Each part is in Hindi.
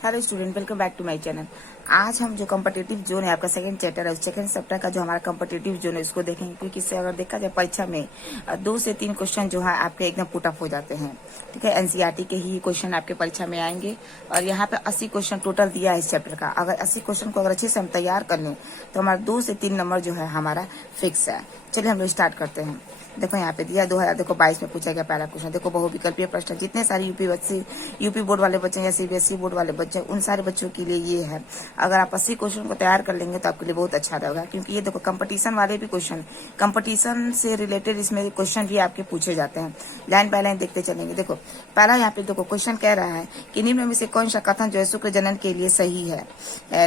Hello student, welcome back to my channel. आज हम जो कॉम्पिटिटिव जोन है आपका सेकंड चैप्टर है, सेकंड चैप्टर का जो हमारा कॉम्पिटिटिव जोन है उसको देखेंगे, क्योंकि इससे अगर देखा जाए परीक्षा में 2 से 3 क्वेश्चन जो है आपके एकदम पुट अप हो जाते हैं। ठीक है, एनसीईआरटी के ही क्वेश्चन आपके परीक्षा में आएंगे और यहाँ पे 80 क्वेश्चन टोटल दिया है इस चैप्टर का। अगर 80 क्वेश्चन को अगर अच्छे से हम तैयार कर लें तो हमारा 2 से 3 नंबर जो है हमारा फिक्स है। चलिए हम लोग स्टार्ट करते हैं। देखो यहाँ पे दिया 2022 में पूछा गया पहला क्वेश्चन। देखो बहुविकल्पीय प्रश्न, जितने सारे यूपी बोर्ड वाले बच्चे या सीबीएसई बोर्ड वाले बच्चे, उन सारे बच्चों के लिए ये है। अगर आप 80 क्वेश्चन को तैयार कर लेंगे तो आपके लिए बहुत अच्छा रहेगा, क्योंकि ये देखो कंपटीशन वाले भी क्वेश्चन, कंपटीशन से रिलेटेड इसमें क्वेश्चन भी आपके पूछे जाते हैं। लाइन बाय लाइन देखते चलेंगे। देखो पहला यहाँ पे देखो क्वेश्चन कह रहा है कि निम्न में से कौन सा कथन जो है शुक्र जनन के लिए सही है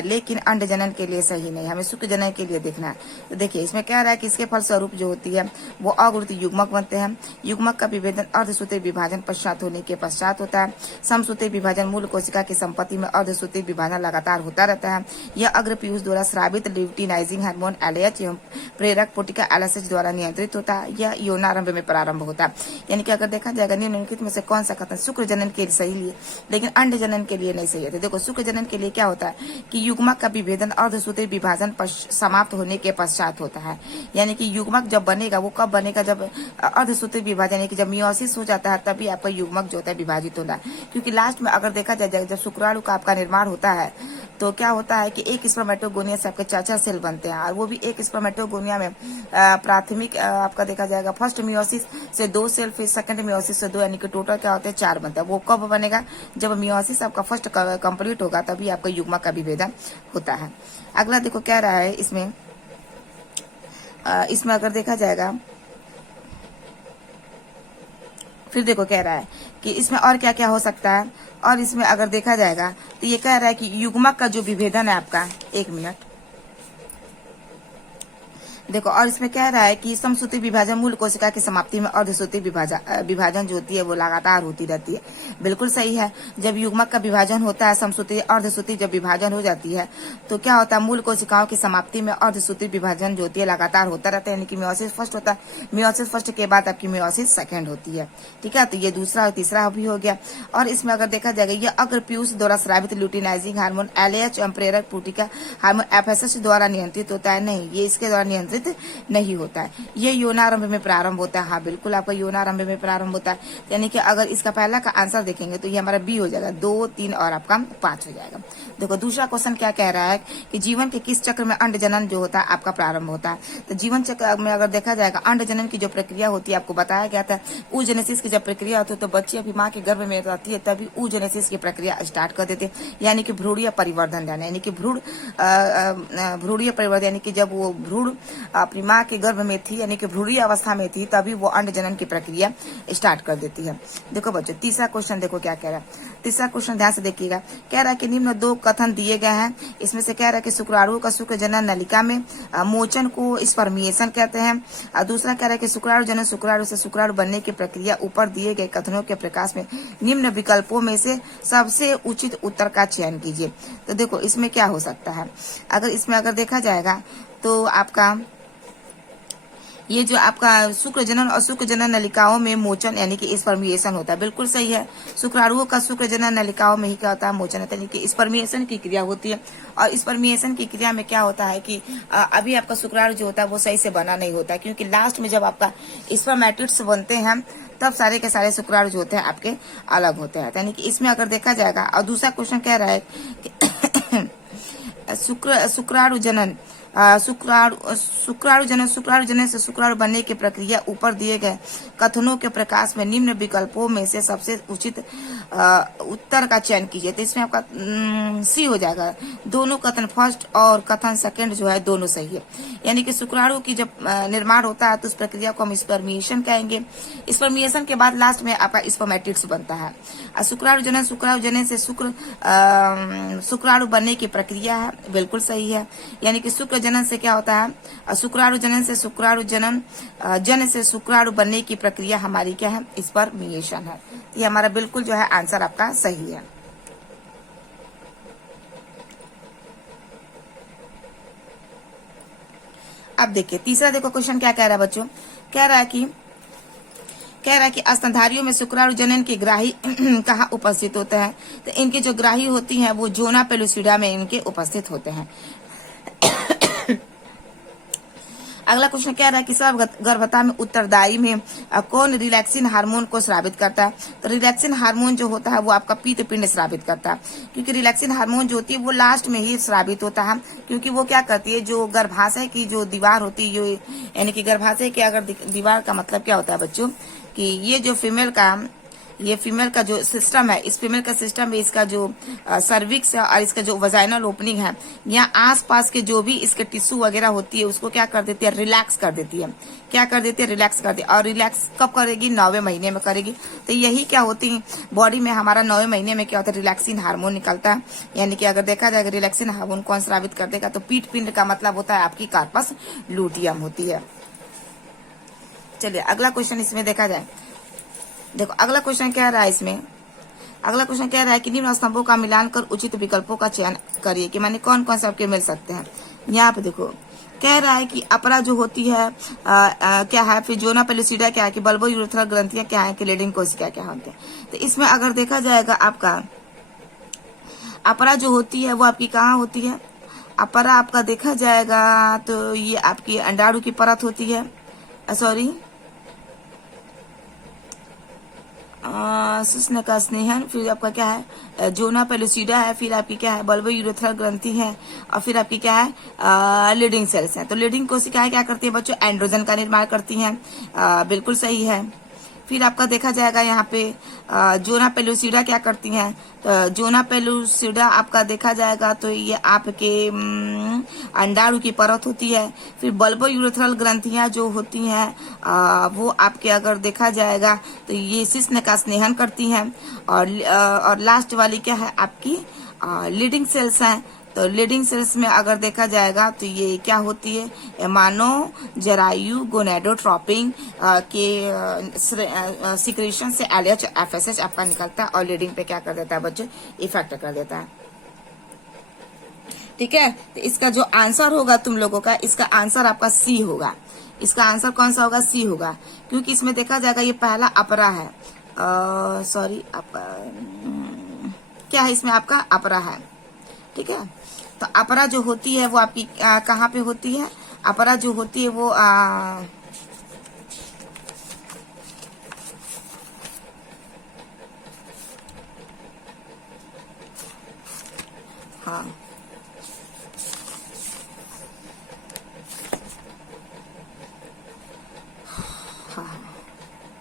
लेकिन अंड जनन के लिए सही नहीं। हमें शुक्र जनन के लिए देखना है। तो देखिए इसमें कह रहा है कि इसके फलस्वरूप जो होती है वो अगुणित युग्मक बनते हैं। युग्मक का विभेदन अर्धसूत्री विभाजन पश्चात होने के पश्चात होता है। समसूत्री विभाजन मूल कोशिका की संपत्ति में अर्धसूत्री विभाजन लगातार होता रहता है। यह अग्र पीयूष द्वारा स्रावित ल्यूटिनाइजिंग हार्मोन एलएच एवं प्रेरक पोटिका एलएसएच द्वारा नियंत्रित होता है। यह यौनारंभ में प्रारंभ होता है। यानी कि अगर देखा जाएगा निम्नलिखित में से कौन सा कथन शुक्र जनन के लिए सही है लेकिन अंड जनन के लिए नहीं सही है। तो देखो शुक्र जनन के लिए क्या होता है कि युग्मक का विभेदन अर्धसूत्री विभाजन समाप्त होने के पश्चात होता है। यानी कि युग्मक जब बनेगा वो कब बनेगा, जब अर्धसूत्री विभाजन यानी कि जब मियोसिस हो जाता है तभी आपका युग्मक जो होता है विभाजित होता है। क्योंकि लास्ट में अगर देखा जाए जब शुक्राणु का आपका निर्माण होता है तो क्या होता है कि एक स्पर्मेटोगोनिया से आपके 4 सेल बनते हैं, और वो भी एक स्पर्मेटोगोनिया में प्राथमिक आपका देखा जाएगा फर्स्ट मियोसिस से 2 सेल, फिर सेकंड मियोसिस से 2, यानी कि टोटल क्या होते हैं 4 बनते हैं। वो कब बनेगा, जब मियोसिस आपका फर्स्ट कंप्लीट होगा तभी आपका युग्मक का विभेदन होता है। अगला देखो क्या रहा है इसमें अगर देखा जाएगा, फिर देखो कह रहा है कि इसमें और क्या क्या हो सकता है। और इसमें अगर देखा जाएगा तो ये कह रहा है कि युग्मक का जो विभेदन है आपका, 1 मिनट देखो, और इसमें कह रहा है कि समसूत्री विभाजन मूल कोशिका की समाप्ति में अर्धसूत्री विभाजन जो होती है वो लगातार होती रहती है। बिल्कुल सही है। जब युग्मक का विभाजन होता है, समसूत्री अर्धसूत्री जब विभाजन हो जाती है तो क्या होता है, मूल कोशिकाओं की समाप्ति में अर्धसूत्री विभाजन जो होती है लगातार होता रहता है। यानी कि मियोसिस फर्स्ट होता है, मियोसिस फर्स्ट के बाद आपकी मियोसिस सेकेंड होती है। ठीक है, तो ये दूसरा और तीसरा भी हो गया। और इसमें अगर देखा जाएगा ये अग्र पीयूष द्वारा स्रावित ल्यूटिनाइजिंग हार्मोन एलएच एवं प्रेरक पोटिका हार्मोन एफएसएच द्वारा नियंत्रित होता है। नहीं, ये इसके द्वारा नियंत्रित नहीं होता है। ये यौनारंभ में प्रारंभ होता है। हाँ बिल्कुल, आपका यौनारंभ में प्रारंभ होता है। यानी कि अगर इसका पहला का आंसर देखेंगे तो ये हमारा बी हो जाएगा, 2, 3 और आपका 5 हो जाएगा। देखो दूसरा क्वेश्चन क्या कह रहा है कि जीवन के किस चक्र में अंड जनन जो होता है आपका प्रारंभ होता है। तो जीवन चक्र में अगर देखा जाएगा अंड जनन की जो प्रक्रिया होती है आपको बताया गया था, ऊजेनेसिस की जब प्रक्रिया होती है तो बच्ची अभी माँ के गर्भ में रहती है तभी ऊजेनेसिस की प्रक्रिया स्टार्ट कर देते हैं। यानी कि भ्रूणीय परिवर्धन, यानी कि भ्रूणीय परिवर्धन, यानी कि जब वो भ्रूण अपनी माँ के गर्भ में थी यानी कि भ्रूणीय अवस्था में थी तभी वो अंड जनन की प्रक्रिया स्टार्ट कर देती है। देखो बच्चों तीसरा क्वेश्चन देखो क्या कह रहा है। तीसरा क्वेश्चन ध्यान से देखिएगा। कह रहा है कि निम्न 2 कथन दिए गए हैं। इसमें से कह रहा है कि शुक्राणु का शुक्र जनन नलिका में मोचन को स्पर्मिएशन कहते हैं। और दूसरा कह रहा है कि शुक्राणु जनन शुक्राणु से शुक्राणु बनने की प्रक्रिया ऊपर दिए गए कथनों के प्रकाश में निम्न विकल्पों में से सबसे उचित उत्तर का चयन कीजिए। तो देखो इसमें क्या हो सकता है, अगर देखा जाएगा तो आपका ये जो आपका शुक्र जनन और शुक्र जनन नलिकाओं में मोचन यानी कि स्पर्मिएशन होता है। बिल्कुल सही है, शुक्राणुओं का शुक्र जनन नलिकाओं में ही क्या होता है, मोचन होता है, यानी कि स्पर्मिएशन की क्रिया होती है। और स्पर्मिएशन की क्रिया में क्या होता है कि अभी आपका शुक्राणु जो होता है वो सही से बना नहीं होता है, क्योंकि लास्ट में जब आपका स्पर्मेटिड्स बनते हैं तब सारे के सारे शुक्राणु जो होते हैं आपके अलग होते हैं। यानी कि इसमें अगर देखा जाएगा, और दूसरा क्वेश्चन कह रहा है कि शुक्राणु जनन शुक्राणु जनन से शुक्राणु बनने की प्रक्रिया ऊपर दिए गए कथनों के प्रकाश में निम्न विकल्पों में से सबसे उचित उत्तर का चयन कीजिए। तो इसमें आपका सी हो जाएगा। दोनों कथन फर्स्ट और कथन सेकंड जो है दोनों सही है। यानी कि शुक्राणु की जब निर्माण होता है तो उस प्रक्रिया को हम स्पर्मिएशन कहेंगे। स्पर्मिएशन के बाद लास्ट में आपका स्पर्मेटिड्स बनता है। शुक्राणु जनन से शुक्राणु बनने की प्रक्रिया है, बिल्कुल सही है। यानी कि शुक्र जनन से क्या होता है, शुक्राणु जनन से शुक्राणु जन से शुक्राणु बनने की प्रक्रिया हमारी क्या है, स्पर्मिएशन है। ये हमारा बिल्कुल जो है आंसर आपका सही है। अब देखिए तीसरा देखो क्वेश्चन क्या कह रहा है बच्चों। कह रहा है कि कह रहा है कि स्तनधारियों में शुक्राणु जनन के ग्राही कहाँ उपस्थित होते हैं, तो इनके जो ग्राही होती हैं वो जोना पेलुसिडा में इनके उपस्थित होते हैं। अगला क्वेश्चन कह रहा है कि स्राव गर्भता में उत्तरदायी में कौन रिलैक्सिन हार्मोन को स्रावित करता है, तो रिलैक्सिन हार्मोन जो होता है वो आपका पीत पिंड स्रावित करता है, क्योंकि रिलैक्सिन हार्मोन जो होती है वो लास्ट में ही स्रावित होता है, क्योंकि वो क्या करती है, जो गर्भाशय की जो दीवार होती है, जो यानी कि गर्भाशय की अगर दीवार का मतलब क्या होता है बच्चों, कि ये जो फीमेल का जो सिस्टम है, इस फीमेल का सिस्टम में इसका जो सर्विक्स है और इसका जो वजाइनल ओपनिंग है, यहाँ आसपास के जो भी इसके टिश्यू वगैरह होती है उसको क्या कर देती है, रिलैक्स कर देती है। क्या कर देती है, रिलैक्स कर देती है। और रिलैक्स कब करेगी, 9वें महीने में करेगी। तो यही क्या होती है, बॉडी में हमारा 9वें महीने में क्या होता है, रिलैक्सिन हार्मोन निकलता है। यानी कि अगर देखा जाएगा रिलैक्सिन हार्मोन कौन स्रावित कर देगा, तो पीठ पिंड का मतलब होता है आपकी कार्पस लूटियम होती है। चलिए अगला क्वेश्चन इसमें देखा जाए। देखो अगला क्वेश्चन क्या रहा है इसमें, अगला क्वेश्चन क्या रहा है कि निम्न स्तंभों का मिलान कर उचित विकल्पों का चयन करिए, कि माने कौन कौन से आपके मिल सकते हैं। यहाँ पे देखो कह रहा है कि अपरा जो होती है क्या है, फिर जोना पेलुसिडा क्या है, कि बल्बो यूरेथ्रल ग्रंथियां क्या है, कि लेडिंग कोशिका क्या होते हैं। तो इसमें अगर देखा जाएगा आपका अपरा जो होती है वो आपकी कहाँ होती है, अपरा आपका देखा जाएगा तो ये आपकी अंडाणु की परत होती है, सॉरी शिश्न का स्नेहन, फिर आपका क्या है जोना पेलुसिडा है, फिर आपकी क्या है बल्बो यूरेथ्रल ग्रंथि है, और फिर आपकी क्या है लीडिंग सेल्स है। तो लीडिंग कोशिकाएं क्या करती है बच्चों, एंड्रोजन का निर्माण करती हैं, बिल्कुल सही है। फिर आपका देखा जाएगा यहाँ पे जोना पेलुसिडा क्या करती हैं, तो जोना पेलुसिडा आपका देखा जाएगा तो ये आपके अंडाणु की परत होती है। फिर बल्बो यूरेथ्रल ग्रंथियां जो होती हैं वो आपके अगर देखा जाएगा तो ये शिश्न का स्नेहन करती हैं, और लास्ट वाली क्या है आपकी लीडिंग सेल्स हैं। तो लीडिंग सेल्स में अगर देखा जाएगा तो ये क्या होती है, एमानो जरायु गोनेडोट्रोपिंग के सिक्रेशन से एलएच एफएसएच आपका निकलता है, और लीडिंग पे क्या कर देता है बच्चों, इफेक्ट कर देता है। ठीक है, तो इसका जो आंसर होगा तुम लोगों का, इसका आंसर आपका सी होगा। इसका आंसर कौन सा होगा, सी होगा, क्योंकि इसमें देखा जाएगा ये पहला अपरा है, सॉरी क्या है इसमें आपका अपरा है। ठीक है, तो अपरा जो होती है वो आपकी कहाँ पे होती है, अपरा जो होती है वो हाँ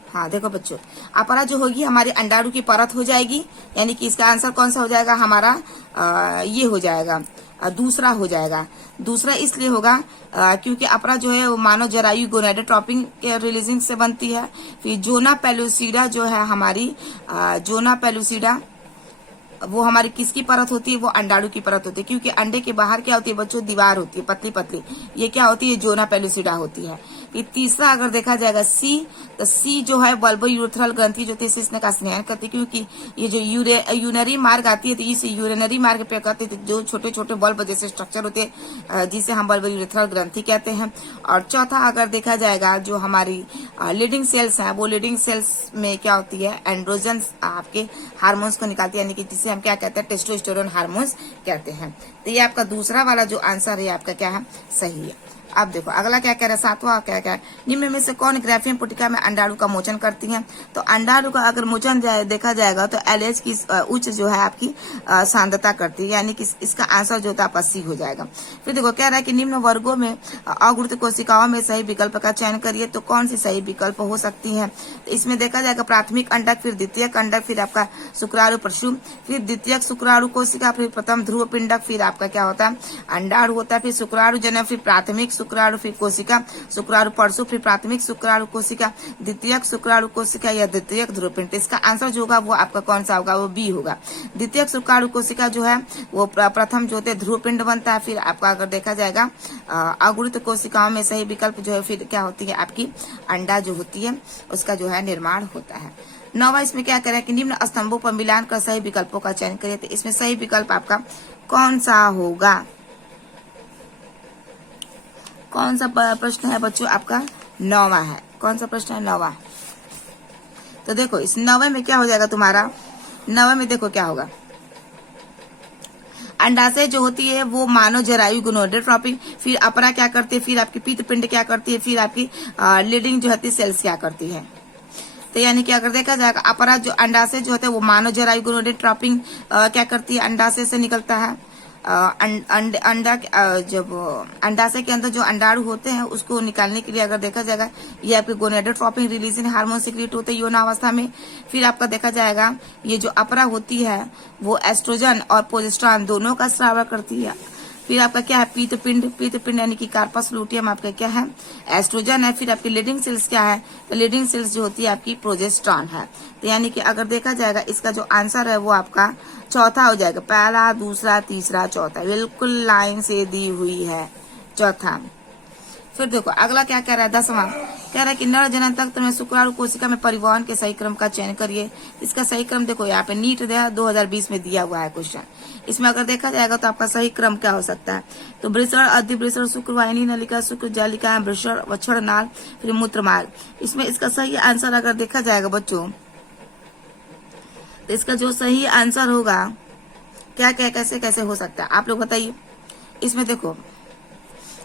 हाँ देखो बच्चों, अपरा जो होगी हमारी अंडाणु की परत हो जाएगी, यानी कि इसका आंसर कौन सा हो जाएगा हमारा, ये हो जाएगा, दूसरा हो जाएगा। दूसरा इसलिए होगा क्योंकि अपरा जो है वो मानव जरायु गोनेडोट्रोपिंग के रिलीजिंग से बनती है। फिर जोना पेलुसिडा जो है हमारी जोना पेलुसिडा वो हमारी किसकी परत होती है, वो अंडाणु की परत होती है, क्योंकि अंडे के बाहर क्या होती है बच्चों, दीवार होती है पतली पतली, ये क्या होती है, जोना पेलुसिडा होती है। फिर तीसरा अगर देखा जाएगा सी, तो सी जो है बल्बो यूरेथ्रल ग्रंथि जो होती है शिश्न का स्नेहन करती है, क्योंकि ये जो यूरिनरी मार्ग आती है तो इस यूरिनरी मार्ग पे कहते हैं जो छोटे छोटे बल्ब जैसे स्ट्रक्चर होते हैं जिसे हम बल्बो यूरेथ्रल ग्रंथि कहते हैं। और चौथा अगर देखा जाएगा जो हमारी लीडिंग सेल्स है, वो लीडिंग सेल्स में क्या होती है, एंड्रोजन आपके हार्मोन्स को निकालती है, यानी कि जिसे हम क्या कहते हैं, टेस्टोस्टेरोन हार्मोन्स कहते हैं। तो ये आपका दूसरा वाला जो आंसर है आपका क्या है, सही है। अब देखो अगला क्या कह रहा है, सातवां क्या क्या है, निम्न में से कौन ग्राफियन पुटिका में अंडाणु का मोचन करती है। तो अंडाणु का अगर मोचन देखा जाएगा तो एलएच की उच्च जो है आपकी सांद्रता करती है, यानी कि इसका आंसर जो था 80 हो जाएगा। फिर देखो कह रहा है कि निम्न वर्गों में अगुणित कोशिकाओं में सही विकल्प का चयन करिए, तो कौन सी सही विकल्प हो सकती है। तो इसमें देखा जाएगा प्राथमिक अंडक, फिर द्वितीयक अंडक, फिर आपका शुक्राणु प्रसूम, फिर द्वितीयक शुक्राणु कोशिका, फिर प्रथम ध्रुव पिंडक, फिर आपका क्या होता है अंडाणु होता है, फिर शुक्राणु जनक, फिर प्राथमिक शुक्राणु, फिर कोशिका शुक्राणु परसु, फिर प्राथमिक शुक्राणु कोशिका, द्वितीयक शुक्राणु कोशिका या द्वितीयक ध्रुवपिंड। इसका आंसर जो होगा वो आपका कौन सा होगा, वो बी होगा। द्वितीयक शुक्राणु कोशिका जो है वो प्रथम जो होते ध्रुवपिंड बनता है। फिर आपका अगर देखा जाएगा अगुणित कोशिकाओं में सही विकल्प जो है फिर क्या होती है आपकी अंडा जो होती है उसका जो है निर्माण होता है। 9वां इसमें क्या करें कि निम्न स्तंभों पर मिलान कर सही विकल्पों का चयन करिए। तो इसमें सही विकल्प आपका कौन सा होगा, कौन सा प्रश्न है बच्चों आपका, 9वां है। कौन सा प्रश्न है, 9वां। तो देखो इस 9वें में क्या हो जाएगा तुम्हारा, 9वें में देखो क्या होगा, अंडाशय जो होती है वो मानव जरायु गोनोडोट्रोपिक, फिर अपरा क्या करती है, फिर आपकी पीत पिंड क्या करती है, फिर आपकी लीडिंग जो होती है सेल्स क्या करती है। तो यानी कि अगर देखा जाएगा अपरा जो अंडाशय जो होता है वो मानव जरायु गोनोडोट्रोपिक क्या करती है, अंडाशय से निकलता है। अंडा जब अंडाशय के अंदर जो अंडाणु होते हैं उसको निकालने के लिए अगर देखा जाएगा ये आपके गोनेडोट्रोपिन रिलीजिंग हार्मोन सिक्रेट होते हैं यौनावस्था में। फिर आपका देखा जाएगा ये जो अपरा होती है वो एस्ट्रोजन और प्रोजेस्टेरोन दोनों का स्राव करती है। फिर आपका क्या है, पीत पिंड यानी कि कार्पस लूटियम आपका क्या है, एस्ट्रोजन है। फिर आपकी लीडिंग सेल्स क्या है, तो लीडिंग सेल्स जो होती है आपकी प्रोजेस्टेरोन है। तो यानी कि अगर देखा जाएगा इसका जो आंसर है वो आपका चौथा हो जाएगा, पहला दूसरा तीसरा चौथा बिल्कुल लाइन से दी हुई है चौथा। फिर देखो अगला क्या कह रहा है, 10वां कह रहा है कि नर जनन तंत्र में शुक्राणु कोशिका में परिवहन के सही क्रम का चयन करिए। इसका सही क्रम देखो यहाँ पे नीट 2020 में दिया हुआ है क्वेश्चन। इसमें अगर देखा जाएगा तो आपका सही क्रम क्या हो सकता है, तो वृषण, अधिवृषण, शुक्रवाहिनी नलिका, शुक्र जालिका, वृषण, वक्षण नाल, फिर मूत्र मार्ग। इसमें इसका सही आंसर अगर देखा जाएगा बच्चों तो इसका जो सही आंसर होगा क्या क्या कैसे कैसे हो सकता है आप लोग बताइए। इसमें देखो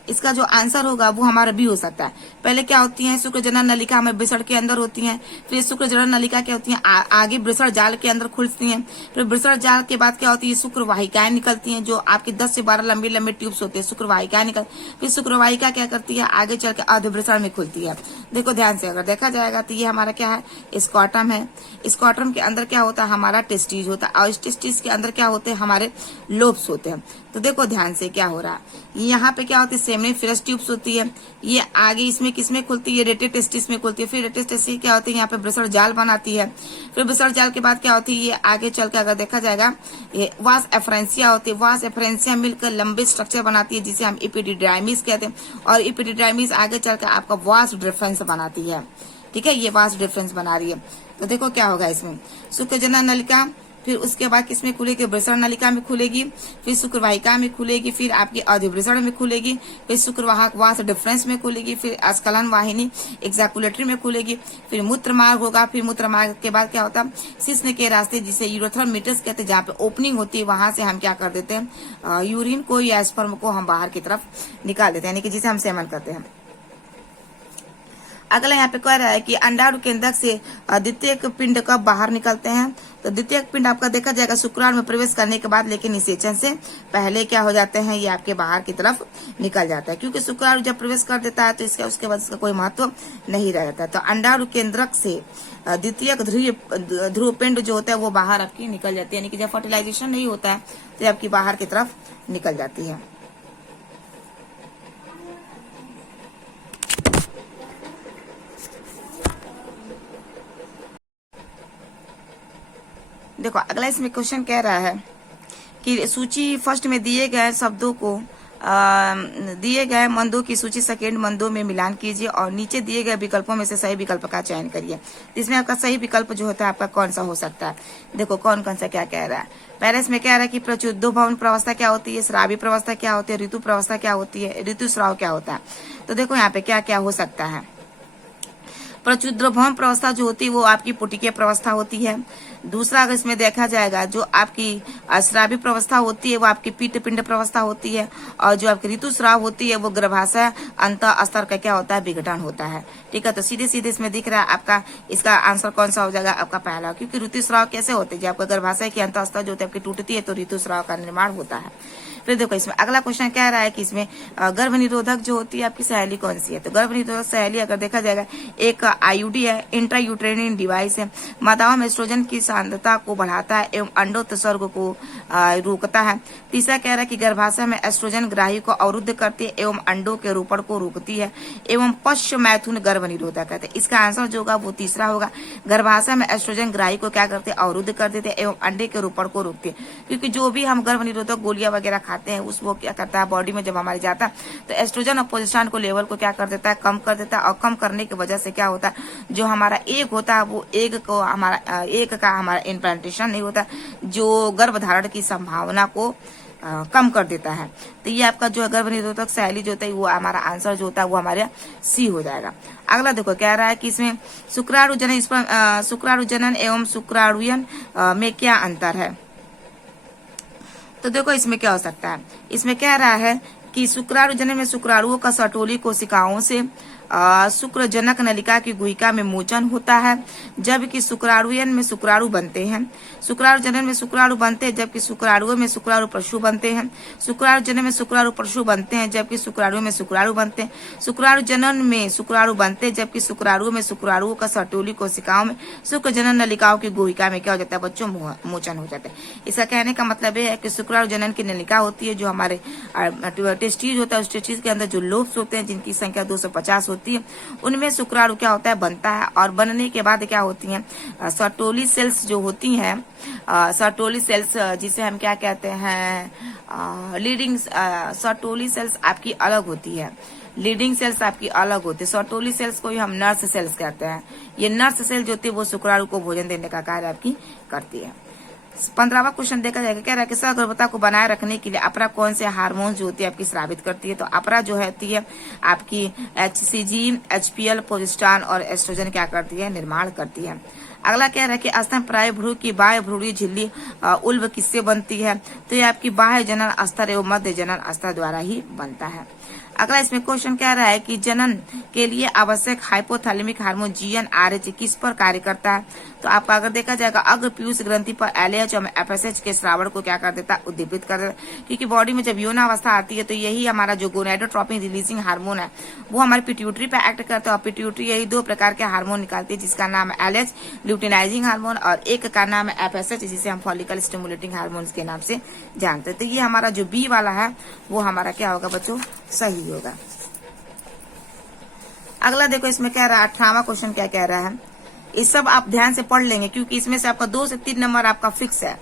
इसका जो आंसर होगा वो हमारा बी हो सकता है। पहले क्या होती है, शुक्र जनन नलिका हमें वृषण के अंदर होती है, फिर शुक्र जनन नलिका क्या होती है आगे वृषण जाल के अंदर खुलती है, फिर वृषण जाल के बाद क्या होती है शुक्र वाहिकाएं निकलती हैं जो आपकी 10 से 12 लंबी लंबी ट्यूब्स होती है, शुक्र वाहिकाएं निकल, फिर शुक्र वाहिका क्या करती है आगे चल के अर्धवृषण में खुलती है। देखो ध्यान से अगर देखा जाएगा तो ये हमारा क्या है, स्कॉटम है। स्कॉटम के अंदर क्या होता है हमारा टेस्टिस होता है, और इस टेस्टिस के अंदर क्या होते हैं हमारे लोब्स होते हैं। तो देखो ध्यान से क्या हो रहा है, यहाँ पे क्या होती है सेमिनिफेरस ट्यूब्स होती है, ये आगे इसमें किसमें खुलती है, रेटे टेस्टिस में खुलती है। फिर रेटे टेस्टिस क्या होती है यहाँ पे वृषण जाल बनाती है, फिर वृषण जाल के बाद क्या होती है ये आगे चल के अगर देखा जाएगा ये वास एफरेंसिया होती है, वास एफरेंसिया मिलकर लंबे स्ट्रक्चर बनाती है जिसे हम एपिडिडाइमिस कहते हैं, और एपिडिडाइमिस आगे चल के आपका वास डिफरेंस बनाती है। ठीक है, ये वास डिफरेंस बना रही है। तो देखो क्या होगा इसमें, शुक्र जनन नलिका, फिर उसके बाद किसमें खुलेगी, वृषण नलिका में खुलेगी, फिर शुक्रवाहिका में खुलेगी, फिर आपकी अधिवृषण में खुलेगी, फिर शुक्रवाहक वास डिफरेंस में खुलेगी, फिर स्खलन वाहिनी एग्जैकुलेटरी में खुलेगी, फिर मूत्र मार्ग होगा, फिर मूत्र मार्ग के बाद क्या होता है शिश्न के रास्ते जिसे यूरोथ्रल मीटर्स कहते हैं जहाँ पे ओपनिंग होती है वहां से हम क्या कर देते हैं यूरिन को या स्पर्म को हम बाहर की तरफ निकाल देते हैं, यानी कि जिसे हम सेवन करते हैं। अगला यहाँ पे कह रहा है कि अंडाणु केंद्रक से द्वितीय पिंड कब बाहर निकलते हैं, तो द्वितीय पिंड आपका देखा जाएगा शुक्राणु में प्रवेश करने के बाद, लेकिन निषेचन से पहले क्या हो जाते हैं ये आपके बाहर की तरफ निकल जाता है, क्योंकि शुक्राणु जब प्रवेश कर देता है तो इसका उसके बाद इसका कोई महत्व नहीं रह जाता। तो अंडाणु केंद्रक से द्वितीय ध्रुव पिंड जो होता है वो बाहर आपकी निकल जाती है, यानी कि जब फर्टिलाइजेशन नहीं होता है तो आपकी बाहर की तरफ निकल जाती है। देखो अगला इसमें क्वेश्चन कह रहा है कि सूची फर्स्ट में दिए गए शब्दों को दिए गए मंदों की सूची सेकेंड मंदों में मिलान कीजिए और नीचे दिए गए विकल्पों में से सही विकल्प का चयन करिए। इसमें आपका सही विकल्प जो होता है आपका कौन सा हो सकता है, देखो कौन कौन सा क्या कह रहा है। पहले इसमें कह रहा है कि प्रचुद्धभवन प्रवस्था क्या होती है, श्रावी प्रवस्था क्या होती है, ऋतु प्रवस्था क्या होती है, ऋतुस्राव क्या होता है। तो देखो यहाँ पे क्या क्या हो सकता है, प्रचुद्धभवन प्रवस्था जो होती है वो आपकी पुटिकीय प्रवस्था होती है। दूसरा अगर इसमें देखा जाएगा जो आपकी श्रावी प्रवस्था होती है वो आपकी पीत पिंड प्रवस्था होती है, और जो आपकी ऋतुस्राव होती है वो गर्भाशय अंत स्तर का क्या होता है विघटन होता है। ठीक है, तो सीधे सीधे इसमें दिख रहा है आपका इसका आंसर कौन सा हो जाएगा आपका पहला, क्योंकि ऋतुस्राव कैसे होते हैं जब आपका गर्भाशय की अंत स्तर जो होती है आपकी टूटती है तो ऋतुस्राव का निर्माण होता है। फिर देखो इसमें अगला क्वेश्चन कह रहा है कि इसमें गर्भ निरोधक जो होती है आपकी सहेली कौन सी है, तो गर्भ निरोधक सहेली अगर देखा जाएगा एक आईयूडी है, इंट्रायूटेरिन डिवाइस है, माताओं में एस्ट्रोजन की सांद्रता को बढ़ाता है एवं अंडोत्सर्ग को रोकता है। तीसरा कह रहा है कि गर्भाशय में एस्ट्रोजन ग्राही को अवरुद्ध करती है एवं अंडों के रोपण को रोकती है एवं पश्च मैथुन गर्भ निरोधक है। इसका आंसर जो होगा वो तीसरा होगा, गर्भाशय में एस्ट्रोजन ग्राही को क्या करते हैं अवरुद्ध कर देते हैं एवं अंडे के रोपण को रोकते हैं, क्योंकि जो भी हम गर्भ निरोधक गोलियां वगैरह खाते हैं उस वो क्या करता है बॉडी में जब हमारे जाता है तो एस्ट्रोजन और प्रोजेस्टेरोन को लेवल को क्या कर देता है कम कर देता है, और कम करने की वजह से क्या होता है जो हमारा एग होता है वो एग को हमारा एग का हमारा इम्प्लांटेशन नहीं होता, जो गर्भ धारण की संभावना को कम कर देता है। तो ये आपका जो गर्भनिरोधक शैली जो होता है वो हमारा आंसर जो होता है वो हमारे सी हो जाएगा। अगला देखो क्या रहा है कि इसमें शुक्राणु जनन शुक्राणु जनन एवं शुक्राणुयन में क्या अंतर है। तो देखो इसमें क्या हो सकता है, इसमें कह रहा है कि शुक्राणु जनन में शुक्राणुओं का सर्टोली कोशिकाओं से शुक्रजनक नलिका की गुहिका में मोचन होता है, जबकि शुक्राणुयन में शुक्राणु बनते हैं। शुक्राणु जनन में शुक्राणु बनते हैं जबकि शुक्राणुओं में शुक्राणु परशु बनते हैं। शुक्राणु जनन में शुक्राणु परशु बनते हैं जबकि शुक्राणुओं में शुक्राणु बनते हैं। शुक्राणु जनन में शुक्राणु बनते हैं जबकि शुक्राणुओं में शुक्राणुओं का सर्टोली कोशिकाओं में शुक्र जनन नलिकाओं की गुहिका में क्या हो जाता है बच्चों, मोचन हो जाता है। इसका कहने का मतलब ये है कि शुक्राणु जनन की नलिका होती है जो हमारे टेस्टिज होता है, उस टेस्टिज के अंदर जो लोब्स होते हैं जिनकी संख्या 250 होती है, उनमें शुक्राणु क्या होता है बनता है, और बनने के बाद क्या होती हैं सर्टोली सेल्स जो होती हैं, सर्टोली सेल्स जिसे हम क्या कहते हैं लीडिंग सर्टोली सेल्स आपकी अलग होती है, लीडिंग सेल्स आपकी अलग होती है। सर्टोली सेल्स को ही हम नर्स सेल्स कहते हैं। ये नर्स सेल जो होती है वो शुक्राणु को भोजन देने का कार्य आपकी करती है। 15वां क्वेश्चन देखा जाएगा, कह रहा है कि सगर्भता को बनाए रखने के लिए अपरा कौन से हार्मोन जो होती है आपकी स्रावित करती है। तो अपरा जो होती है आपकी HCG, HPL, प्रोजेस्टेरॉन और एस्ट्रोजन क्या करती है, निर्माण करती है। अगला कह रहा है कि स्तनपायी भ्रूण की बाह्य भ्रूणीय झिल्ली उल्ब किससे बनती है। तो ये आपकी बाह्य जनन अस्तर एवं मध्य जनन अस्तर द्वारा ही बनता है। अगला इसमें क्वेश्चन कह रहा है कि जनन के लिए आवश्यक हाइपोथैलेमिक हार्मोन GnRH किस पर कार्य करता है। तो आपका अगर देखा जाएगा अग्र पीयूष ग्रंथि पर LH और FSH के स्रावण को क्या कर देता है, उद्दीपित कर देता है। क्योंकि बॉडी में जब यौनावस्था आती है तो यही हमारा जो गोनाडोट्रोपिन रिलीजिंग हार्मोन है वो हमारे पिट्यूटरी पे एक्ट करता है, और पिट्यूटरी यही 2 प्रकार के हार्मोन निकालती है जिसका नाम है LH ल्यूटिनाइजिंग हार्मोन, और एक का नाम है FSH जिसे हम फॉलिकल स्टिमुलेटिंग हार्मोन के नाम से जानते हैं। तो ये हमारा जो बी वाला है वो हमारा क्या होगा बच्चों, सही होगा। अगला देखो इसमें कह रहा है 18वां क्वेश्चन क्या कह रहा है, इस सब आप ध्यान से पढ़ लेंगे क्योंकि इसमें से आपका 2 से 3 नंबर आपका फिक्स है।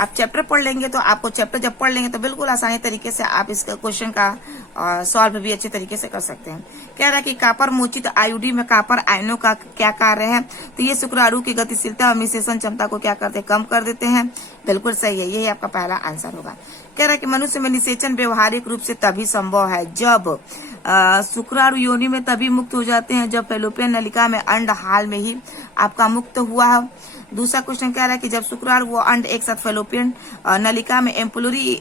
आप चैप्टर पढ़ लेंगे तो आपको चैप्टर जब पढ़ लेंगे तो बिल्कुल आसानी तरीके से आप इस क्वेश्चन का सॉल्व भी अच्छे तरीके से कर सकते हैं। कह रहा है कि कापर मोचित आयुडी में कापर आयनों का क्या कार्य है। तो ये शुक्राणु की गतिशीलता और निषेचन क्षमता को क्या करते हैं, कम कर देते हैं। बिल्कुल सही है, यही आपका पहला आंसर होगा। कह रहा है कि मनुष्य में निषेचन व्यवहारिक रूप से तभी संभव है जब शुक्राणु योनि में तभी मुक्त हो जाते हैं जब फैलोपियन नलिका में अंड हाल में ही आपका मुक्त हुआ है। दूसरा क्वेश्चन कह रहा है कि जब शुक्राणु वो अंड एक साथ फैलोपियन नलिका में एम्पुलरी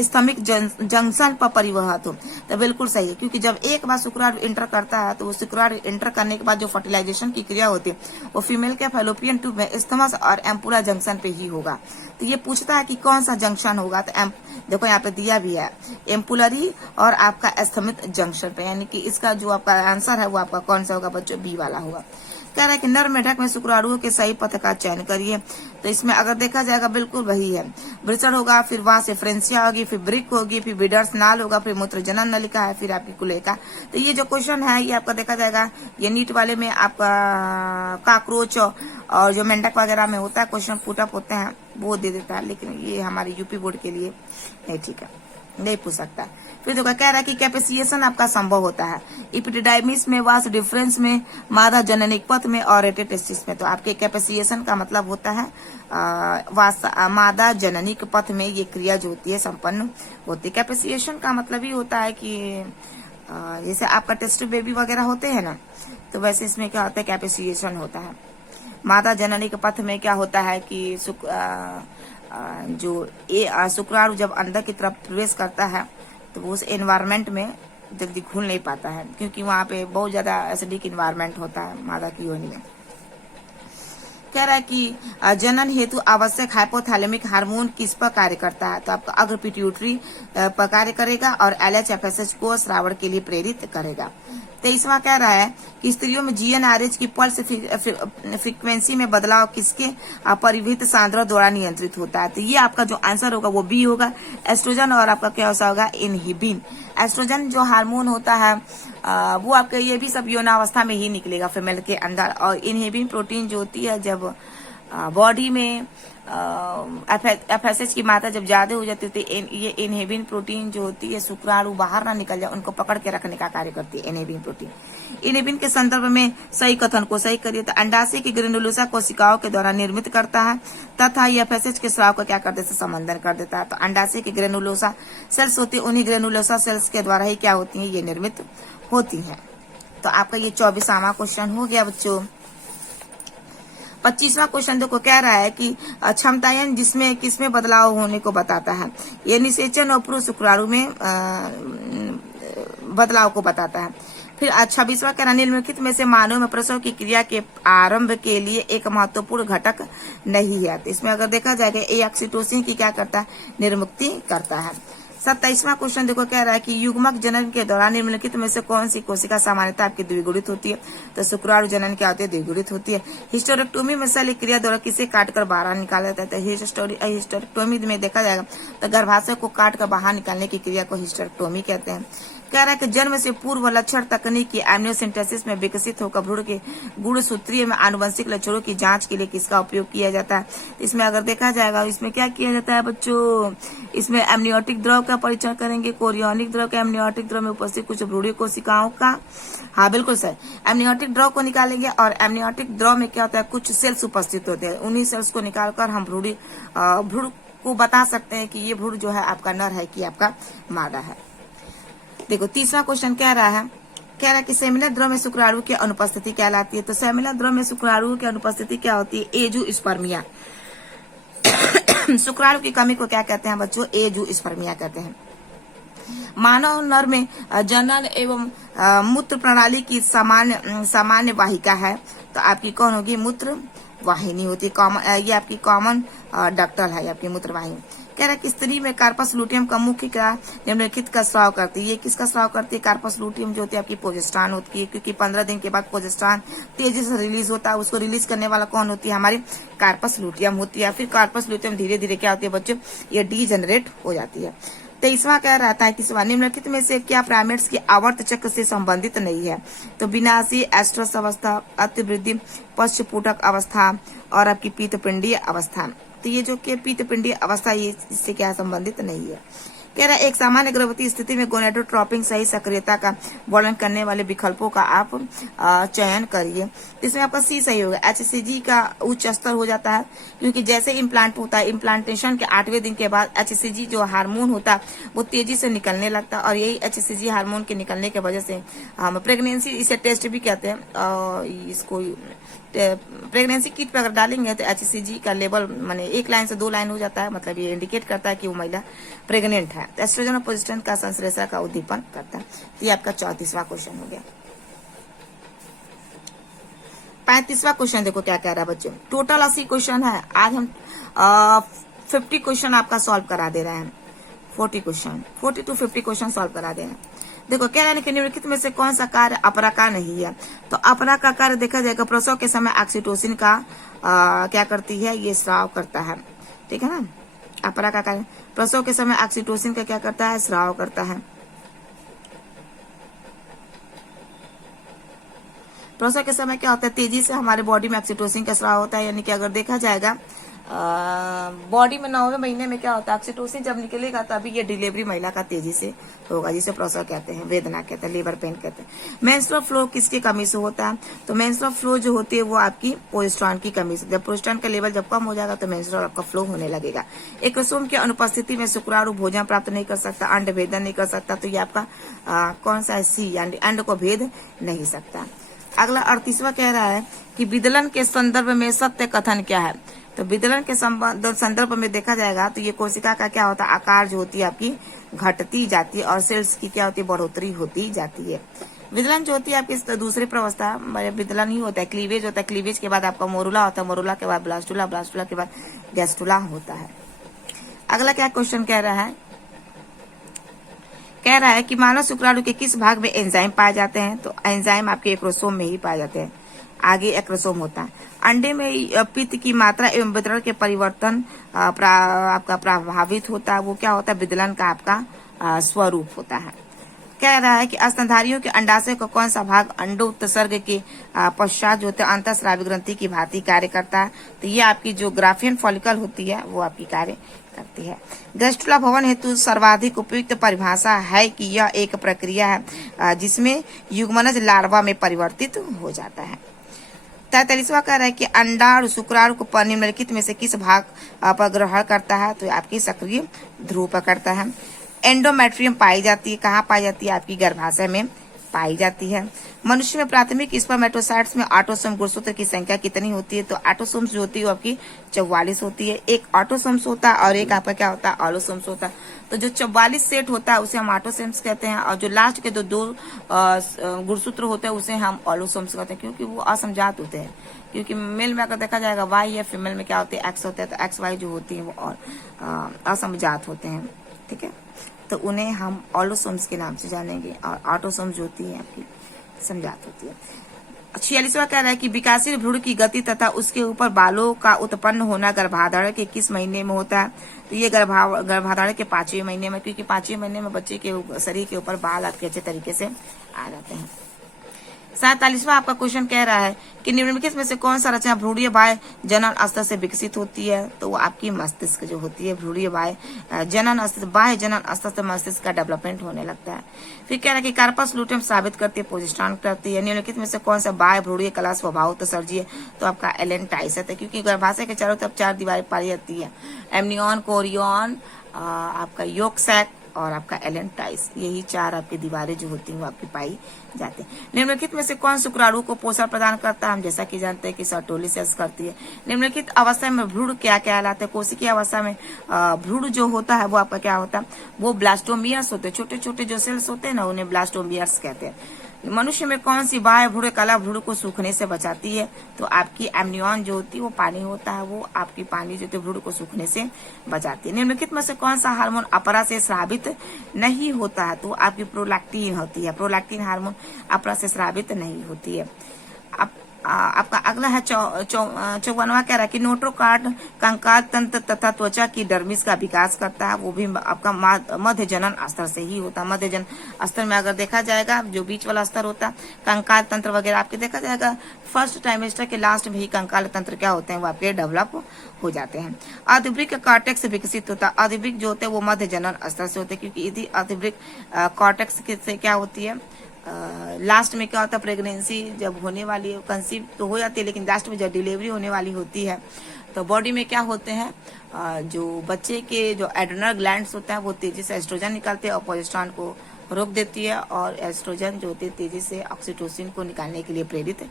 स्तमिक जंक्शन पर परिवहत हो। तो बिल्कुल सही है क्योंकि जब एक बार शुक्राणु इंटर करता है तो वो शुक्राणु इंटर करने के बाद जो फर्टिलाइजेशन की क्रिया होती है वो फीमेल के फैलोपियन ट्यूब में स्तमस और एम्पुला जंक्शन पे ही होगा। तो ये पूछता है कि कौन सा जंक्शन होगा, तो देखो यहाँ पे दिया भी है एम्पुलरी और आपका स्तमित जंक्शन पे, यानी कि इसका जो आपका आंसर है वो आपका कौन सा होगा बच्चों, बी वाला होगा। कह रहा है कि नर मेढक में शुक्राणुओं के सही पथ का चयन करिए। तो इसमें अगर देखा जाएगा बिल्कुल वही है, वृषण होगा, फिर वहां से फ्रेंसिया होगी, फिर ब्रिक होगी, फिर बिडर्स नाल होगा, फिर मूत्र जनन नलिका है, फिर आपकी कुलेका। तो ये जो क्वेश्चन है ये आपका देखा जाएगा ये नीट वाले में आपका काकरोच और जो मेंढक वगैरह में होता है क्वेश्चन पुटअप होते हैं वो दे देता है, लेकिन ये हमारे यूपी बोर्ड के लिए नहीं ठीक है, नहीं पूछ सकता। फिर देखो कह रहा है कि कैपेसिएशन आपका संभव होता है इपिडिडाइमिस में, वास डिफरेंस में, मादा जननिक पथ में और रेटेटेस्टिस में। तो आपके कैपेसिएशन का मतलब होता है मादा जननिक पथ में ये क्रिया जो होती है संपन्न होती है। कैपेसिएशन का मतलब ही होता है कि जैसे आपका टेस्ट बेबी वगैरह होते हैं ना, तो वैसे इसमें क्या होता है कैपेसिएशन होता है। मादा जननिक पथ में क्या होता है कि जो शुक्राणु जब अंदर की तरफ प्रवेश करता है तो वो उस एनवायरमेंट में जल्दी घुल नहीं पाता है क्योंकि वहां पे बहुत ज्यादा एसिडिक एनवायरमेंट होता है मादा की योनि में। कह रहा है कि जनन हेतु आवश्यक हाइपोथैलेमिक हार्मोन किस पर कार्य करता है। तो आपका अग्र पिट्यूटरी पर कार्य करेगा और LH FSH को स्रावण के लिए प्रेरित करेगा। 23वां कह रहा है कि स्त्रियों में GnRH की पल्स फ्रीक्वेंसी में बदलाव किसके परिवृत सांद्र द्वारा नियंत्रित होता है। तो ये आपका जो आंसर होगा वो बी होगा, एस्ट्रोजन। और आपका क्या होगा, इनहिबिन। एस्ट्रोजन जो हार्मोन होता है वो आपके ये भी सब यौनावस्था में ही निकलेगा फीमेल के अंदर, और इनहिबिन प्रोटीन जो होती है जब बॉडी में एफएसएच की मात्रा जब ज्यादा हो जाती है तो ये इनहिबिन प्रोटीन जो होती है शुक्राणु बाहर ना निकल जाए उनको पकड़ के रखने का कार्य करती है इनहिबिन प्रोटीन। इनहिबिन के संदर्भ में सही कथन को सही करिए तो अंडाशय की ग्रेनुलोसा कोशिकाओं के द्वारा निर्मित करता है तथा ये एफएसएच के स्राव को क्या कर देता है, संबंधन कर देता है। तो अंडाशय की ग्रेनुलोसा सेल्स होती है, उन्हीं ग्रेनुलोसा सेल्स के द्वारा ही क्या होती है, ये निर्मित होती है। तो आपका ये 24वां क्वेश्चन हो गया बच्चों। 25वां क्वेश्चन देखो कह रहा है कि क्षमतायन जिसमें किसमें बदलाव होने को बताता है, ये निषेचन और पुरुष शुक्राणु में बदलाव को बताता है। फिर 26वां कह रहा है निम्नलिखित में से मानव में प्रसव की क्रिया के आरंभ के लिए एक महत्वपूर्ण घटक नहीं है। तो इसमें अगर देखा जाएगा ये ऑक्सीटोसिन की क्या करता है, निर्मुक्ति करता है। 27वां क्वेश्चन देखो कह रहा है कि युग्मक जनन के दौरान निम्नलिखित में से कौन सी कोशिका सामान्यतः आपकी द्विगुणित होती है। तो शुक्राणु जनन क्या होती है, द्विगुणित होती है। हिस्टेरेक्टोमी में शल्य क्रिया द्वारा किसे काटकर बाहर निकाला जाता है। हिस्टेरेक्टोमी में देखा जाएगा तो गर्भाशय को काटकर बाहर निकालने की क्रिया को हिस्टेरेक्टोमी कहते हैं। कह रहा है कि जन्म से पूर्व लक्षण तकनीक की एमनियोसिंथेसिस में विकसित होकर भ्रूण के गुणसूत्रीय में आनुवंशिक लक्षणों की जांच के लिए किसका उपयोग किया जाता है। इसमें अगर देखा जाएगा इसमें क्या किया जाता है बच्चों, इसमें एमनियोटिक द्रव का परीक्षण करेंगे, कोरियोनिक द्रव का, एमनियोटिक द्रव में उपस्थित कुछ भ्रूणीय कोशिकाओं का। हाँ बिल्कुल सर, एमनियोटिक द्रव को निकालेंगे और एमनियोटिक द्रव में क्या होता है, कुछ सेल्स उपस्थित होते हैं, उन्हीं सेल्स को निकालकर हम भ्रूण को बता सकते हैं कि ये भ्रूण जो है आपका नर है कि आपका मादा है। देखो 30वां क्वेश्चन कह रहा है कि सेमिनल द्रव में शुक्राणु की अनुपस्थिति कहलाती है। तो सेमिनल द्रव में शुक्राणु की अनुपस्थिति क्या होती है, एजुस्पर्मिया। शुक्राणु की कमी को क्या कहते हैं बच्चों, एजुस्पर्मिया कहते हैं। मानव नर में जनन एवं मूत्र प्रणाली की सामान्य वाहिका है। तो आपकी कौन होगी, मूत्र वाहिनी होती है। ये आपकी कॉमन डक्टल है, आपकी मूत्र वाहिनी। कह रहा है कि स्त्री में कार्पस लूटियम का मुख्य क्या निम्नलिखित का स्राव करती है। ये किसका स्राव करती है, कार्पस लूटियम जो होती है आपकी प्रोजेस्टेरॉन होती है, क्योंकि 15 दिन के बाद प्रोजेस्टेरॉन तेजी से रिलीज होता है। उसको रिलीज करने वाला कौन होती है, हमारी कार्पस लूटियम होती है। फिर कार्पस लूटियम धीरे धीरे क्या होती है बच्चों, ये डीजेनरेट हो जाती है। 23वां कह रहा था, 31वां निम्नलिखित में से क्या प्राइमेट्स की आवर्त चक्र से संबंधित नहीं है। तो विनाशी, एस्ट्रस अवस्था, अतिवृद्धि, पश्चपूटक अवस्था और आपकी पीतपिंडीय अवस्था। तो ये जो कि पीतपिंडीय अवस्था ये इससे क्या संबंधित नहीं है। कह रहा है एक सामान्य गर्भवती स्थिति में गोनेडोट्रोपिन सही सक्रियता का वर्णन करने वाले विकल्पों का आप चयन करिए। इसमें आपका सी सही होगा। HCG का उच्च स्तर हो जाता है क्योंकि जैसे इम्प्लांट होता है, इम्प्लांटेशन के 8वें दिन के बाद HCG जो हार्मोन होता है वो तेजी से निकलने लगता है और यही HCG हार्मोन के निकलने की वजह से हम प्रेगनेंसी इसे टेस्ट भी कहते हैं। इसको प्रेगनेंसी किट पे अगर डालेंगे तो HCG का लेवल माने 1 लाइन से 2 लाइन हो जाता है, मतलब ये इंडिकेट करता है कि वो महिला प्रेग्नेंट है। तो एस्ट्रोजन और प्रोजेस्टेरोन का संश्लेषण का उद्दीपन करता है। तो ये आपका 34वां क्वेश्चन हो गया। 35वां क्वेश्चन देखो क्या कह रहा है बच्चों। टोटल 80 क्वेश्चन है, आज हम 50 क्वेश्चन आपका सॉल्व करा दे रहे हैं। 40 to 50 क्वेश्चन सॉल्व करा दे रहे हैं। देखो कह रहे हैं कि निम्नलिखित में से कौन सा कार्य अपरा का नहीं है। तो अपरा का कार्य देखा जाएगा प्रसव के समय ऑक्सीटोसिन का क्या करती है, ये स्राव करता है, ठीक है ना। अपरा का कार्य प्रसव के समय ऑक्सीटोसिन का क्या करता है, स्राव करता है। प्रसव के समय क्या होता है, तेजी से हमारे बॉडी में ऑक्सीटोसिन का स्राव होता है। यानी कि अगर देखा जाएगा बॉडी में 9वें महीने में क्या होता है, ऑक्सीटोसिन जब निकलेगा तभी ये डिलीवरी महिला का तेजी से होगा, जिसे प्रसव कहते हैं, वेदना कहते हैं, लेबर पेन कहते हैं। मेंस्ट्रुअल फ्लो किसकी कमी से होता है। तो मेंस्ट्रुअल फ्लो जो होती है वो आपकी प्रोजेस्टेरॉन की कमी से। जब प्रोजेस्टेरॉन का लेवल जब कम हो जाएगा तो मेंस्ट्रुअल आपका फ्लो होने लगेगा। एक क्रोमोसोम की अनुपस्थिति में शुक्राणु भोजन प्राप्त नहीं कर सकता, अंड भेदन नहीं कर सकता। तो ये आपका कौन सा है, सी, यानी अंड को भेद नहीं सकता। अगला 38वां कह रहा है कि विदलन के संदर्भ में सत्य कथन क्या है। तो विदलन के संदर्भ में देखा जाएगा तो ये कोशिका का क्या होता है, आकार जो होती है आपकी घटती जाती है और सेल्स की क्या होती है, बढ़ोतरी होती जाती है। विदलन जो होती है आपकी दूसरी प्रवस्था विदलन ही होता है। क्लीवेज होता है, क्लीवेज के बाद आपका मोरुला होता है, मोरुला के बाद ब्लास्टुला, ब्लास्टुला के बाद गैस्टुला होता है। अगला क्या क्वेश्चन कह रहा है कि मानव शुक्राणु के किस भाग में एंजाइम पाए जाते हैं। तो एंजाइम आपके एक्रोसोम में ही पाए जाते हैं, आगे एक्रोसोम होता है। अंडे में पित्त की मात्रा एवं वितरण के परिवर्तन आपका प्रभावित होता है, वो क्या होता है, विदलन का आपका स्वरूप होता है। कह रहा है कि स्तनधारियों के अंडाशय का कौन सा भाग अंडो उत्सर्ग के पश्चात जो होता है अंतःस्रावी ग्रंथि की भांति कार्य करता है। तो ये आपकी जो ग्राफियन फॉलिकल होती है वो आपकी कार्य करती है। ग्रस्टुला भवन हेतु सर्वाधिक उपयुक्त परिभाषा है कि यह एक प्रक्रिया है जिसमें युग्मनज लार्वा में परिवर्तित हो जाता है। 43वां कह रहा है कि अंडाणु शुक्राणु को निम्नलिखित में से किस भाग पर ग्रहण करता है। तो आपकी सक्रिय ध्रुव पर करता है। एंडोमेट्रियम पाई जाती है, कहाँ पाई जाती है? आपकी गर्भाशय में पाई जाती है। मनुष्य में प्राथमिक स्पर्मेटोसाइट्स में ऑटोसोम गुणसूत्र की संख्या कितनी होती है? तो ऑटोसोम्स जो होती है वो आपकी 44 होती है। एक ऑटोसोम्स होता है और एक आपका क्या होता है? ऑलोसोम्स होता है। तो जो 44 सेट होता है उसे हम ऑटोसोम्स कहते हैं और जो लास्ट के दो गुणसूत्र होते हैं उसे हम ऑलोसोम्स कहते हैं, क्योंकि वो असमजात होते हैं। क्योंकि मेल में अगर देखा जाएगा वाई या फीमेल में क्या होते हैं? एक्स होते हैं। तो एक्स वाई जो होती है वो और असमजात होते हैं, ठीक है। तो उन्हें हम ऑलोसोम्स के नाम से जानेंगे और ऑटोसोम्स जो होती है आपकी समझात होती है। 46वां कह रहा है कि विकासशील भ्रूण की गति तथा उसके ऊपर बालों का उत्पन्न होना गर्भाधारण के किस महीने में होता है? तो ये गर्भाधारण के 5वें महीने में, क्योंकि 5वें महीने में बच्चे के शरीर के ऊपर बाल आपके अच्छे तरीके से आ जाते हैं। 47वां आपका क्वेश्चन कह रहा है कि निम्नलिखित में से कौन सा रचना भ्रूणीय बाह्य जनन स्तर से विकसित होती है? तो वो आपकी मस्तिष्क जो होती है भ्रूणीय बाह्य जनन स्तर, बाह्य जनन स्तर से मस्तिष्क का डेवलपमेंट होने लगता है। फिर कह रहा है कि कार्पस लूटेम साबित करती है, प्रोजेस्टेरॉन करती है। निम्नलिखित में से कौन सा बाह्य भ्रूणीय कला स्वभाव उत्सर्जी है? तो आपका एलेंटाइस है, क्योंकि गर्भाशय के चारों तरफ 4 दीवारें पाई जाती है, एमनियन, कोरियन, आपका योक सैक और आपका एलेंटाइस। यही 4 आपकी दीवारें जो होती हैं वो आपकी पाई जाती है। निम्नलिखित में से कौन शुक्राणु को पोषण प्रदान करता है? हम जैसा कि जानते हैं कि सर्टोलिसिस करती है। निम्नलिखित अवस्था में भ्रूण क्या कहलाते हैं? कोशिकीय अवस्था में भ्रूण जो होता है वो आपका क्या होता है? वो ब्लास्टोमियर्स होते हैं। छोटे छोटे जो सेल्स होते हैं ना उन्हें ब्लास्टोमियर्स कहते हैं। मनुष्य में कौन सी बाह्य भ्रूण कला भ्रूण को सूखने से बचाती है? तो आपकी एमनियन जो होती है वो पानी होता है, वो आपकी पानी जो होती है भ्रूण को सूखने से बचाती है। निम्नलिखित में से कौन सा हार्मोन अपरा से स्रावित नहीं होता है? तो आपकी प्रोलैक्टिन होती है। प्रोलैक्टिन हार्मोन अपरा से स्रावित नहीं होती है। आपका अगला है 54वां कह रहा है कि नोट्रोकार्ड कंकाल तंत्र तथा त्वचा की डर्मिस का विकास करता है, वो भी आपका मध्य जनन स्तर से ही होता है। मध्य जनन स्तर में अगर देखा जाएगा जो बीच वाला स्तर होता है कंकाल तंत्र वगैरह आपके देखा जाएगा फर्स्ट ट्राइमेस्टर के लास्ट में ही कंकाल तंत्र क्या होते हैं वो आपके डेवलप हो जाते हैं। अधिवृक्क कॉर्टेक्स विकसित होता है। अधिवृक्क जो होते हैं वो मध्य जनन स्तर से होते हैं, क्योंकि यदि अधिवृक्क कॉर्टेक्स से क्या होती है लास्ट में क्या होता है प्रेगनेंसी जब होने वाली है, कंसीव तो हो जाती है, लेकिन लास्ट में जब डिलीवरी होने वाली होती है तो बॉडी में क्या होते हैं जो बच्चे के जो एड्रेनल ग्लैंड्स होता है वो तेजी से एस्ट्रोजन निकालते हैं और प्रोजेस्टेरॉन को रोक देती है और एस्ट्रोजन जो होती है तेजी से ऑक्सीटोसिन को निकालने के लिए प्रेरित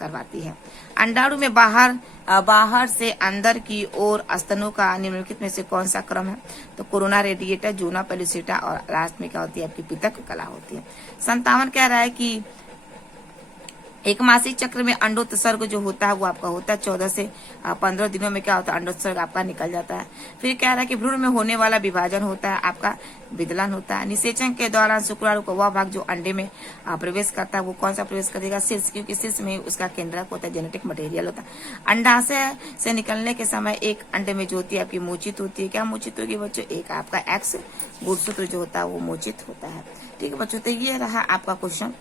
करवाती है। अंडाणु में बाहर से अंदर की ओर स्तनों का निम्नलिखित में से कौन सा क्रम है? तो कोरोना रेडिएटर, जूना पेलुसिटा और लास्ट में क्या होती है आपकी पितक कला होती है। 57 कह रहा है कि एक मासिक चक्र में अंडोत्सर्ग जो होता है वो आपका होता है 14 से 15 दिनों में क्या होता है अंडोत्सर्ग आपका निकल जाता है। फिर कह रहा है कि भ्रूण में होने वाला विभाजन होता है आपका विदलन होता है। निषेचन के दौरान शुक्राणु का वह भाग जो अंडे में प्रवेश करता है वो कौन सा प्रवेश करेगा? शीर्ष, क्योंकि शीर्ष में उसका केंद्रक होता है, जेनेटिक मटेरियल होता है। अंडाशय से निकलने के समय एक अंडे में जो होती है आपकी मोचित होती है। क्या मोचित होगी बच्चों? एक आपका एक्स गुणसूत्र जो होता है वो मोचित होता है। ठीक है बच्चों, तो ये रहा आपका क्वेश्चन।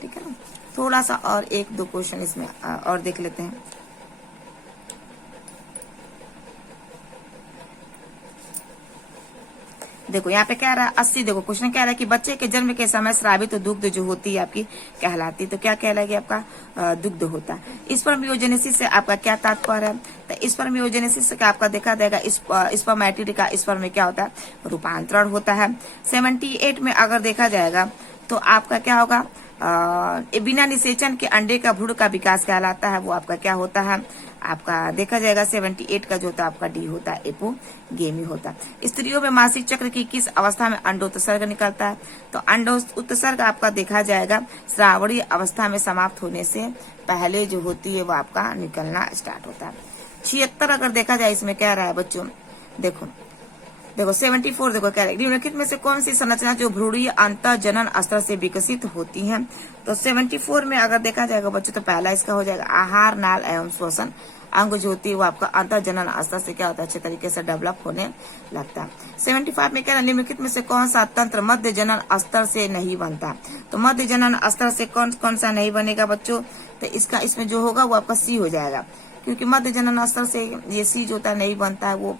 ठीक है ना, थोड़ा सा और 1-2 क्वेश्चन इसमें और देख लेते हैं। देखो यहाँ पे क्या रहा है 80। देखो क्वेश्चन कह रहा है कि बच्चे के जन्म के समय स्रावित दुग्ध जो होती है आपकी कहलाती, तो क्या कहलाएगी? आपका दुग्ध होता है। स्पर्मियोजेनेसिस से आपका क्या तात्पर्य है? तो स्पर्मियोजेनेसिस से आपका देखा जाएगा स्पर्मेटिड का स्पर्म में क्या होता है? रूपांतरण होता है। 78 में अगर देखा जाएगा तो आपका क्या होगा? बिना निषेचन के अंडे का भ्रूण का विकास कहलाता है, वो आपका क्या होता है? आपका देखा जाएगा 78 का जो होता है आपका डी होता है एपोगेमी होता है। स्त्रियों में मासिक चक्र की किस अवस्था में अंडोत्सर्ग निकलता है? तो अंडोत्सर्ग आपका देखा जाएगा श्रावणीय अवस्था में समाप्त होने से पहले जो होती है वो आपका निकलना स्टार्ट होता है। 76 अगर देखा जाए इसमें क्या रहा है बच्चों, देखो 74 देखो क्या निम्नलिखित में से कौन सी संरचना जो भ्रूणीय अंतः जनन स्तर से विकसित होती है? तो 74 में अगर देखा जाएगा बच्चों तो पहला इसका हो जाएगा आहार नाल एवं श्वसन अंग जो होती है वो आपका अंतर जनन स्तर से क्या होता है, अच्छे तरीके से डेवलप होने लगता है। 75 में क्या है, निम्नलिखित में से कौन सा तंत्र मध्य जनन स्तर से नहीं बनता। तो मध्य जनन स्तर से कौन कौन सा नहीं बनेगा बच्चों, तो इसका इसमें जो होगा वो आपका सी हो जाएगा, क्योंकि मध्य जनन स्तर से ये सी जो होता है नहीं बनता है, वो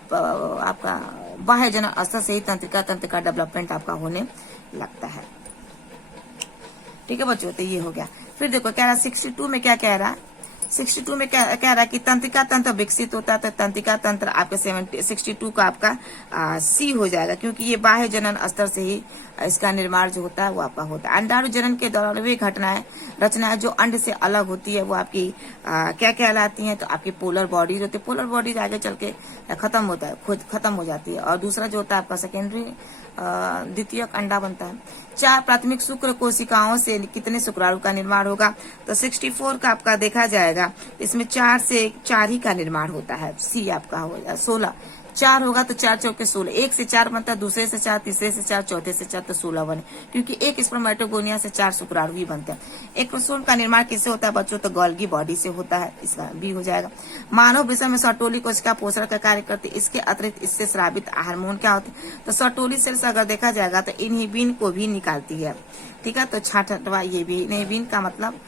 आपका बाह्य जनन स्तर से ही तंत्रिका तंत्र का डेवलपमेंट आपका होने लगता है। ठीक है बच्चों, तो ये हो गया। फिर देखो कह रहा है 62 में क्या कह रहा है, 62 में कह रहा है कि तंत्रिका तंत्र विकसित होता है, तो तंत्रिका तंत्र आपके 62 का आपका सी हो जाएगा, क्योंकि ये बाह्य जनन स्तर से ही इसका निर्माण जो होता है वो आपका होता है। अंडाणु जनन के दौरान वे घटनाएं रचनाएं जो अंड से अलग होती है वो आपकी क्या कहलाती हैं, तो आपकी पोलर बॉडीज होती है। पोलर बॉडीज आगे चल के खत्म होता है, खुद खत्म हो जाती है। और दूसरा जो होता है आपका सेकेंडरी द्वितीयक अंडा बनता है। 4 प्राथमिक शुक्र कोशिकाओं से कितने शुक्राणु का निर्माण होगा, तो 64 का आपका देखा जाएगा, इसमें 4 से 4 ही का निर्माण होता है। सी आपका हो जाएगा 16, 4 होगा तो 4 चौके 16, 1 से 4 बनता है, दूसरे से 4, तीसरे से 4, चौथे से 4, तो 16 बने, क्योंकि एक स्पर्मेटोगोनिया से 4 शुक्राणु ही बनते हैं। एक क्रोमोसोम का निर्माण किससे होता है बच्चों, तो गोल्गी बॉडी से होता है, इसका बी हो जाएगा। मानव विषय में सर्टोली कोशिका पोषण का कार्य करती है, इसके अतिरिक्त इससे स्रावित हार्मोन क्या होते हैं, तो सर्टोली सेल्स अगर देखा जाएगा तो इनहिबिन को भी निकालती है। ठीक है, तो 66वां ये भी इनहिबिन का मतलब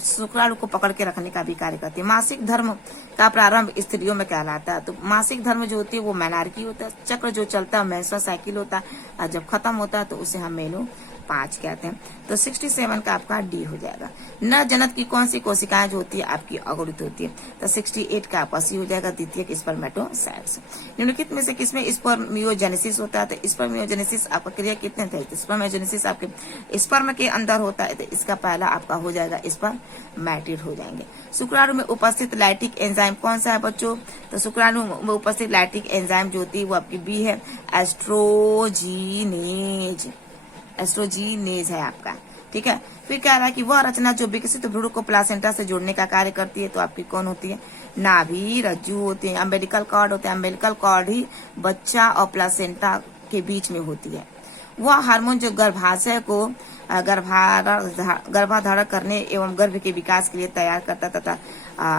शुक्राणु को पकड़ के रखने का भी कार्य करती है। मासिक धर्म का प्रारंभ स्त्रियों में कहलाता है, तो मासिक धर्म जो होती है वो मेनार्की होता है। चक्र जो चलता है मेंस्ट्रुअल साइकिल होता है, और जब खत्म होता है तो उसे हम मेनो 5 कहते हैं। तो 67 का आपका डी हो जाएगा। न जनक की कौन सी कोशिकाएं जो होती है आपकी अगुणित होती है, तो 68 का आपका सी हो जाएगा, द्वितीयक स्पर्मेटोसाइट्स। निम्नलिखित में से किसमें स्पर्मियोजेनेसिस होता है, तो स्पर्मियोजेनेसिस आपका क्रिया कितने थे, तो स्पर्मियोजेनेसिस आपके स्पर्म के अंदर होता है, तो इसका पहला आपका हो जाएगा स्पर्मेटिड हो जाएंगे। शुक्राणु में उपस्थित लैक्टिक एंजाइम कौन सा है बच्चों, तो शुक्राणु में उपस्थित लैक्टिक एंजाइम जो होती है वो आपकी बी है, एस्ट्रोजीनेज। एस्ट्रोजीनेज है आपका। ठीक है, फिर कह रहा है कि वह रचना जो विकसित भ्रूण को प्लासेंटा से जोड़ने का कार्य करती है, तो आपकी कौन होती है, नाभि रज्जु होती है, अम्बिलिकल कॉर्ड होते हैं। अम्बिलिकल कॉर्ड ही बच्चा और प्लासेंटा के बीच में होती है। वह हार्मोन जो गर्भाशय को गर्भाधारण करने एवं गर्भ के विकास के लिए तैयार करता तथा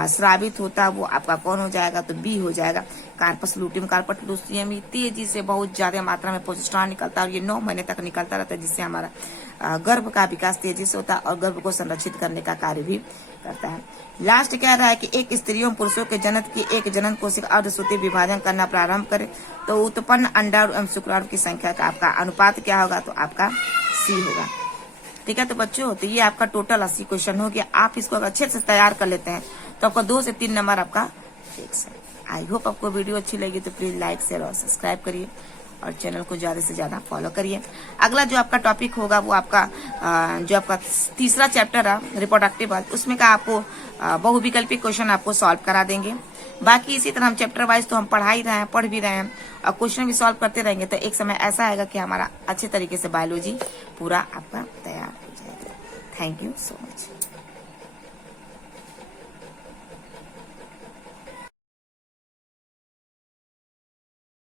स्रावित होता, वो आपका कौन हो जाएगा, तो बी हो जाएगा, कार्पस लूटियम। कार्पस लूटियम तेजी से बहुत ज्यादा मात्रा में प्रोजेस्टेरॉन निकलता है, और ये 9 महीने तक निकलता रहता है, जिससे हमारा गर्भ का विकास तेजी से होता है और गर्भ को संरक्षित करने का कार्य भी करता है। लास्ट कह रहा है कि एक स्त्रियों पुरुषों के जनन की एक जनन कोशिका अर्धसूत्री विभाजन करना प्रारंभ करे, तो उत्पन्न अंडाणु एवं शुक्राणु की संख्या का आपका अनुपात क्या होगा, तो आपका सी होगा। ठीक है, तो बच्चों तो ये आपका टोटल 80 क्वेश्चन हो गया। आप इसको अगर अच्छे से तैयार कर लेते हैं तो आपका 2 से 3 नंबर आपका फिक्स है। आई होप आपको वीडियो अच्छी लगी तो प्लीज लाइक शेयर और सब्सक्राइब करिए, और चैनल को ज्यादा से ज्यादा फॉलो करिए। अगला जो आपका टॉपिक होगा वो आपका जो आपका तीसरा चैप्टर है रिप्रोडक्टिव हेल्थ, उसमें का आपको बहुविकल्पी क्वेश्चन आपको सॉल्व करा देंगे। बाकी इसी तरह हम चैप्टर वाइज तो हम पढ़ भी रहे हैं और क्वेश्चन भी सॉल्व करते रहेंगे, तो एक समय ऐसा आएगा कि हमारा अच्छे तरीके से बायोलॉजी पूरा आपका तैयार हो जाएगा। Thank you so much.